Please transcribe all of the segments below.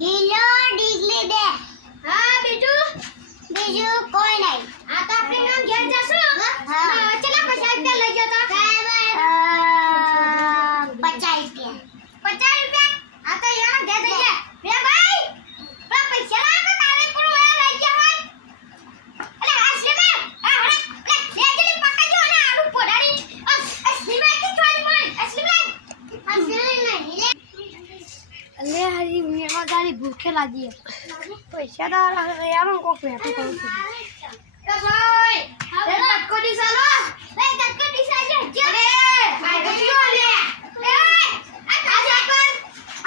હિલો ડીગલી બે. હા બીજું કોઈ નહીં. આ તો આપણે નામ ઘેર જશું. હા ચલા 50 રૂપિયા લઈ જતો. 50 રૂપિયા. આ તો યાર ઘેર જઈ જા. રે ભાઈ પેલા પૈસા લાવો કાલે પણ ઓલા લઈ ગયા હોય. અલે અસલીમે આ હણે લે જલ્દી પકડજો અને આડું પોડાડી. અસલીમે કે છોડી મણ અસલીમે નહીં. અલે હરી મેવા ગાડી ભૂખે લાગી પૈસા દાર યાર કો ફેટો કરું છું એ ભાઈ એ કટકોટી ચાલો લે કટકોટી ચાલે જે અરે આ ગયો લે એ આ કાજા પર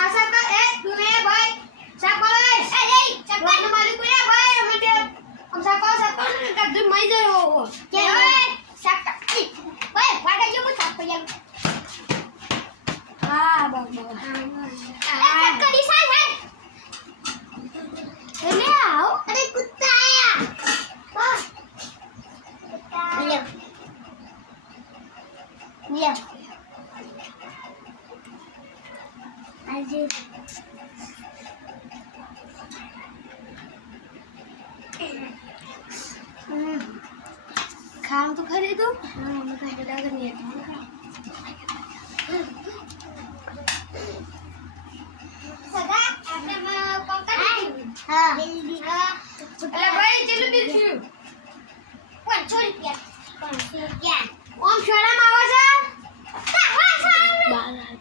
આશા પર એ તુને ભાઈ સાપલ એ સાપલ મારી કુલે ભાઈ મતે हम सापल कद्दू मई जायो के सापल भाई वाडा जो मत सापल हां बाबा हां कटकोटी साल है ले आओ अरे कुत्ता आया ले आज खाम तो खरीदो हां मैं खाने लगा नहीं सगा आपने पकड़ हां जल्दी अरे भाई चलो बिल्कुल 500 रुपया ओम शरम आवे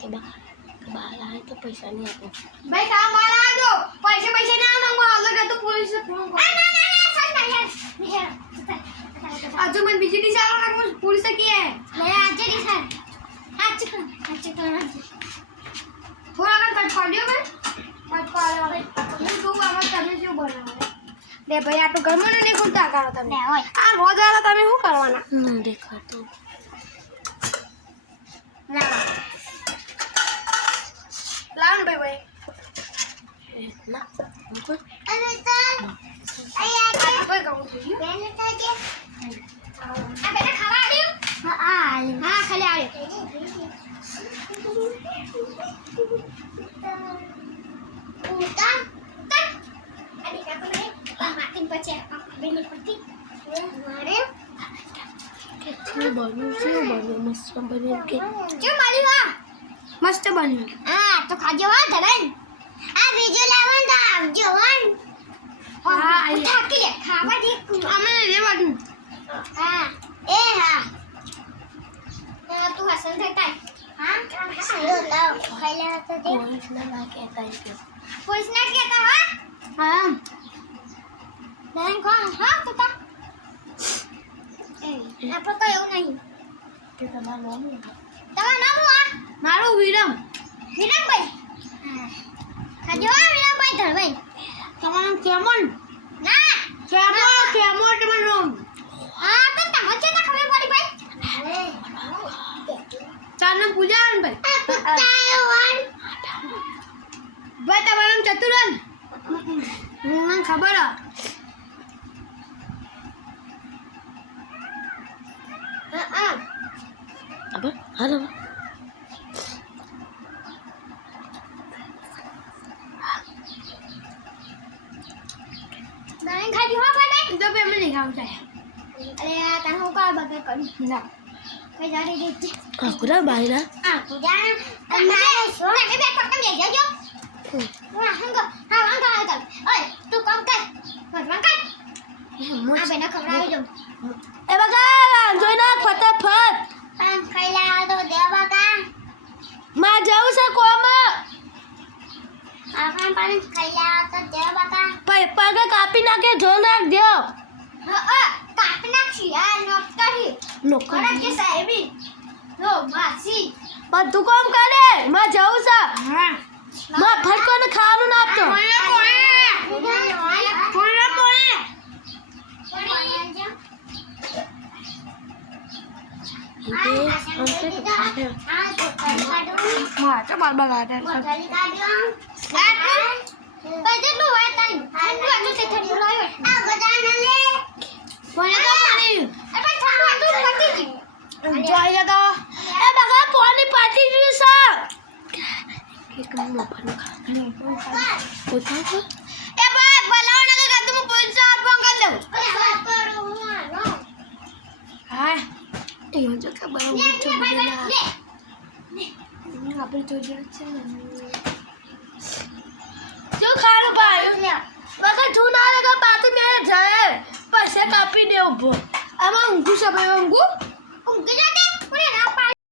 છે બાર આવે તો પૈસા નહીં આપો ભાઈ કામ બાર આવે તો પૈસા ના આવે હું હાલ કે તો પોલીસ ને ફોન કર ના આજુ મને બીજી દી ચાલો ના પોલીસ કે હે લે આજે દી સર आज कर થોડા કટ પાડ્યો મે મત પાડ્યો હું તો આમાં તમે શું બનાવે લે ભાઈ આ તો ઘરમાં ને ખુલતા કરો તમે આ રોજ વાળા તમે શું કરવાના દેખા તો લાવ ભાઈ ના મુકો અરે તો આ ભાઈ કહું છું બેન તાજે આ બેટા ખાવા આવ્યું હા ખાલી આવ્યો ઉતા તક અડી કા તો માટીન પછી બેન પડતી મારે મસ્ત બન્યું કે જો મારી વા મસ્ત બન્યું હા તો ખાજો હા ધરન આ બીજો લાવન તો આવજો હન હા આઈ થાકી લે ખાવા દે અમે લેવાનું હા એ હા તું હસન થતા હા લો લાવ ખાઈ લે તો દે પોઈસ ના કહેતા હા હા ધરન કોણ હા તો તા આપો તો એવું નહીં કે તમારું નામ આ મારું વિરમભાઈ ખાજો વિરમભાઈ ધરભાઈ તમારું કેમન ના કેમો તમારું હા તો તમે છે તો ખબર પડી ભાઈ ચાનું પૂજાન ભાઈ કુત્તાયવન ભાઈ તમારું ચતુરન મને ખબર apa halo Nãy khai đi hoa phát đấy. Tôi về mới đi không thầy. Đây tao không coi bà cái con nào. Bây giờ đi đi. aku dah bayar dah. Aku dah. Hôm nay xuống này cái bé con cái gì vậy chứ? Wow, không có. Hai bạn coi coi. Ơi, tôi con cây. Rồi bạn cây. À bên nó không ra được. Eh baka, join nak fatapat. Khai la tôi đeo ba ca. Ma jauh sa koma. Akan paling khai la tôi đeo ba ca. Pakai kapi nak ke join nak dia. કાપના છીએ નોકરી નોકરી કે સાહેબી લો માસી બધું કામ કરે માં જાઉં છે હા માં ફટકોને ખાવાનું ના આપતો હા તો બાર બગાડે બજેટ નું વાત નહીં ઠંડુ આનું તે ઠંડુ લાવ્યો આ ગજાના લે કોને તો પાણી એ ભાઈ ઠંડુ આનું પતી ગયું જોઈ લે તો એ બગા પાણી પાટી ગયું છે એક મફતનું ખાવાનું એ પોતા તો ભાઈ બોલાવો ને કે તું પોલીસ ફોન કરી દઉં હા એ જો કે બરાબર ઊંચો બોલેલા આપણે તો જે છે ને જો ખાવાનું પાયું વખત તું ના લગા